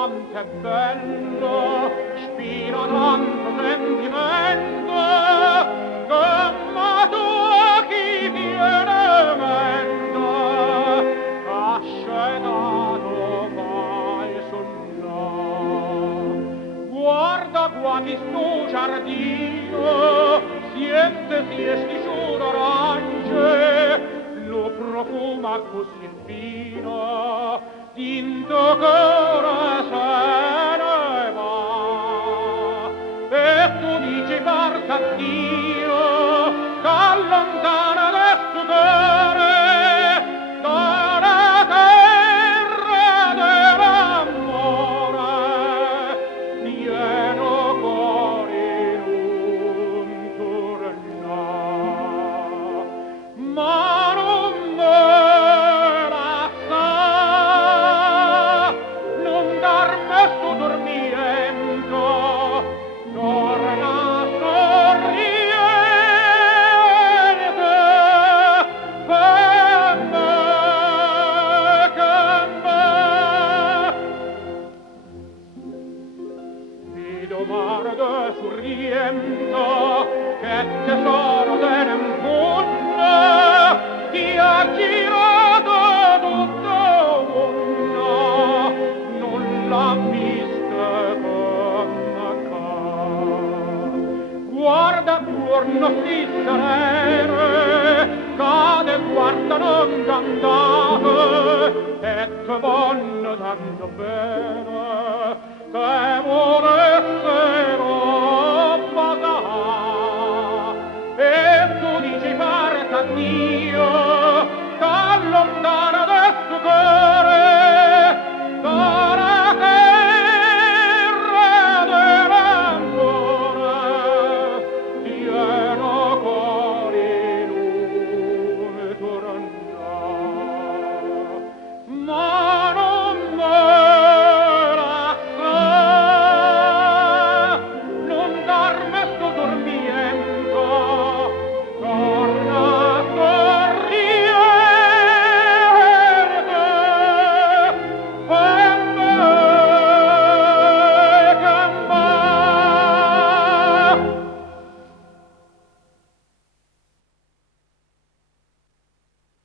quanto è bello, spira tanto sentimento, che ma chi viene mendo, cascedato vai sonnà. Guarda qua chi sto giardino, siente esti d'orange, lo profuma così fino, dinto che se ne va. E tu dici parta Dio, t'allontana da sto cuore, dalla terra dell'amore, pieno cuore non torna. Ma non me la sa, non darme sto dormiendo, torna sorridente che me mi domanda sorriendo che tesoro dell'infunno ti ha girato tutto mondo, non l'ha vista come ca. Guarda attorno sti serene, cade guardano incantate, e te vanno tanto bene, che volessero pagare. E tu dici parta Dio,